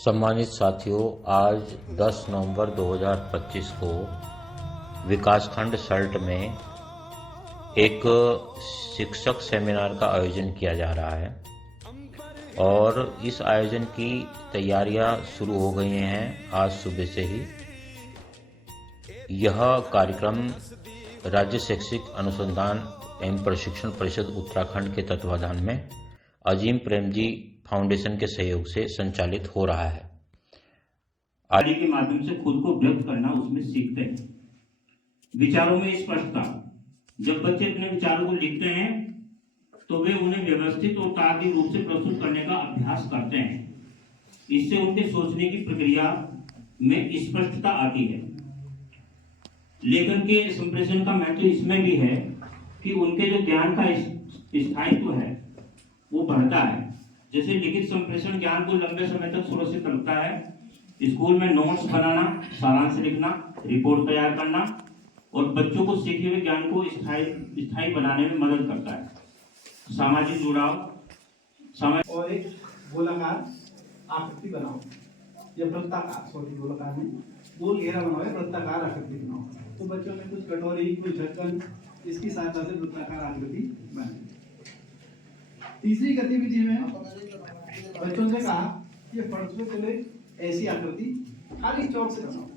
सम्मानित साथियों, आज 10 नवंबर 2025 को विकासखंड सल्ट में एक शिक्षक सेमिनार का आयोजन किया जा रहा है और इस आयोजन की तैयारियां शुरू हो गई हैं आज सुबह से ही। यह कार्यक्रम राज्य शैक्षिक अनुसंधान एवं प्रशिक्षण परिषद उत्तराखंड के तत्वाधान में अजीम प्रेमजी फाउंडेशन के सहयोग से संचालित हो रहा है। आदि के माध्यम से खुद को व्यक्त करना उसमें सीखते हैं। विचारों में स्पष्टता, जब बच्चे अपने विचारों को लिखते हैं तो वे उन्हें व्यवस्थित और तार्किक रूप से प्रस्तुत करने का अभ्यास करते हैं। इससे उनके सोचने की प्रक्रिया में स्पष्टता आती है। लेखन के संप्रेषण का महत्व इसमें भी है कि उनके जो ज्ञान का स्थायित्व है वो बढ़ता है। जैसे लिखित संप्रेषण ज्ञान को लंबे समय तक सुरक्षित रखता है। स्कूल में नोट्स बनाना, सारांश लिखना, रिपोर्ट तैयार करना और बच्चों को सीखे हुए ज्ञान को स्थायी बनाने में मदद करता है। सामाजिक जुड़ाव और एक गोलाकार आकृति बनाओ या वृत्ताकार, गोलाकार में गोल घेरा बनाओ या वृत्ताकार आकृति बनाओ। तो बच्चों में कुछ कटोरी, कुछ ढक्कन, इसकी सहायता से वृत्ताकार आकृति बने। तीसरी गतिविधि में बच्चों से कहा कि फर्श पे पहले ऐसी आकृति खाली चौक से बनाओ।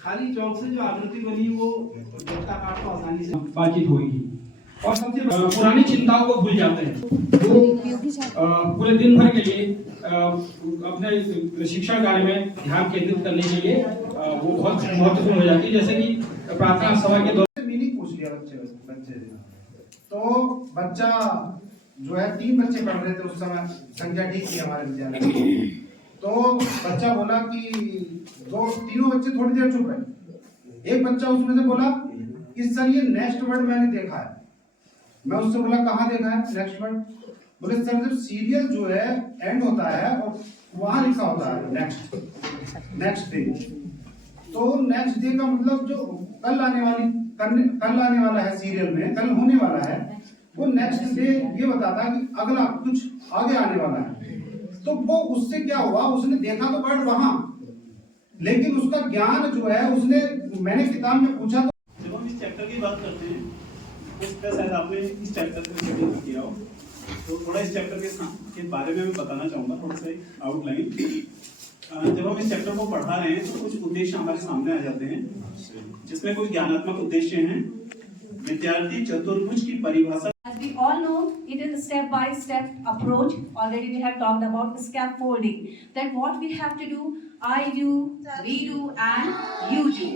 खाली चौक से जो आकृति बनी वो वृत्ताकार तो आसानी से बातचीत होगी। और सबसे पुरानी चिंताओं को भूल जाते हैं। पूरे दिन भर के लिए अपने शिक्षा कार्य में ध्यान केंद्रित करने के लिए वो बहुत महत्वपूर्ण हो जाती है। जैसे कि प्रार्थना सभा के दौरान मीनिंग पूछ लिया बच्चे तो बच्चा जो है 3 बच्चे पढ़ रहे थे उस समय, संख्या ठीक थी हमारे विद्यालय में। तो बच्चा बोला कि तीनों बच्चे थोड़ी देर चुप रहे। एक बच्चा उसमें से बोला कि सर ये नेक्स्ट वर्ड मैंने देखा है। मैं उससे बोला कहाँ देखा है नेक्स्ट वर्ड? बोले सर जब सीरियल जो है एंड होता है और वहां लिखा होता है नेक्स्ट डे। तो नेक्स्ट डे का मतलब जो कल आने वाला है सीरियल में, कल होने वाला है, वो नेक्स्ट डे ये बताता है कि अगला कुछ आगे आने वाला है। तो वो उससे क्या हुआ, उसने देखा तो वर्ड वहां, लेकिन उसका ज्ञान जो है उसने, मैंने किताब में पूछा तो जब हम इस चैप्टर की बात करते हैं तो शायद आपने इस चैप्टर को स्टडी किया हो, तो थोड़ा इस चैप्टर के बारे में मैं बताना चाहूंगा, थोड़ा सा आउटलाइन। जब हम इस चैप्टर को पढ़ा रहे हैं तो कुछ उद्देश्य हमारे सामने आ जाते हैं, जिसमें कुछ ज्ञानात्मक उद्देश्य हैं। विद्यार्थी चतुर्भुज की परिभाषा, as we all know, it is a step-by-step approach. Already we have talked about the scaffolding. That what we have to do, I do, we do, and you do.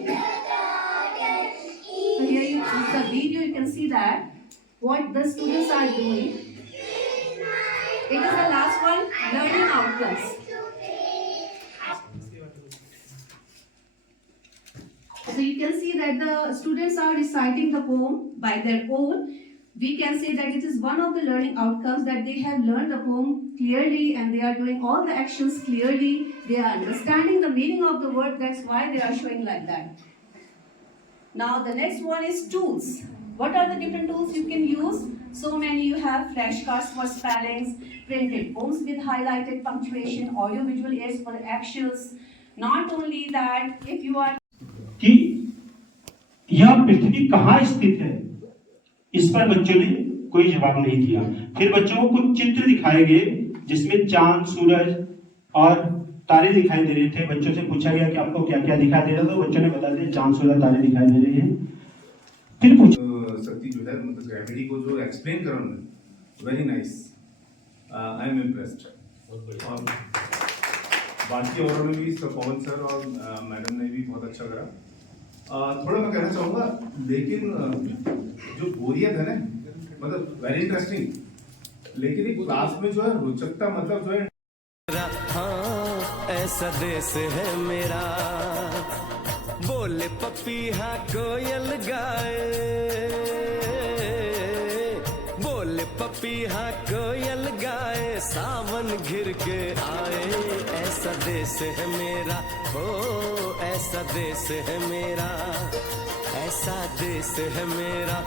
So here you see the video. You can see that what the students are doing. It is the last one, learning outcomes. So you can see that the students are reciting the poem by their own. We can say that it is one of the learning outcomes, that they have learned the poem clearly and they are doing all the actions clearly. They are understanding the meaning of the word. That's why they are showing like that. Now the next one is tools. What are the different tools you can use? So many. You have flashcards for spellings, printed poems with highlighted punctuation, audio visual aids for actions. Not only that, if you are कि यह पृथ्वी कहाँ स्थित है, इस पर बच्चों ने कोई जवाब नहीं दिया। फिर बच्चों को कुछ चित्र दिखाए गए जिसमें चांद, सूरज और तारे दिखाई दे रहे थे। बच्चों से पूछा गया कि आपको क्या क्या दिखाई दे रहा था, तो बच्चों ने बता दिया चांद, सूरज, तारे दिखाई दे रहे हैं। फिर पूछा शक्ति जो है, मतलब ग्रेविटी को जो एक्सप्लेन करा उन्होंने, very nice, I am impressed. और बाकी औरों ने भी, पवन सर और मैडम ने भी बहुत अच्छा करा। थोड़ा मैं कहना चाहूँगा, लेकिन जो बोरियत है ना, मतलब वेरी इंटरेस्टिंग, लेकिन एक क्लास में जो है रोचकता, मतलब जो है हाँ, ऐसा देश है मेरा, बोले पपीहा कोयल गाए, बोले पपीहा कोयल गाए, सावन घिर के आए, ऐसा देश है मेरा, हो ऐसा देश है मेरा, ऐसा देश है मेरा।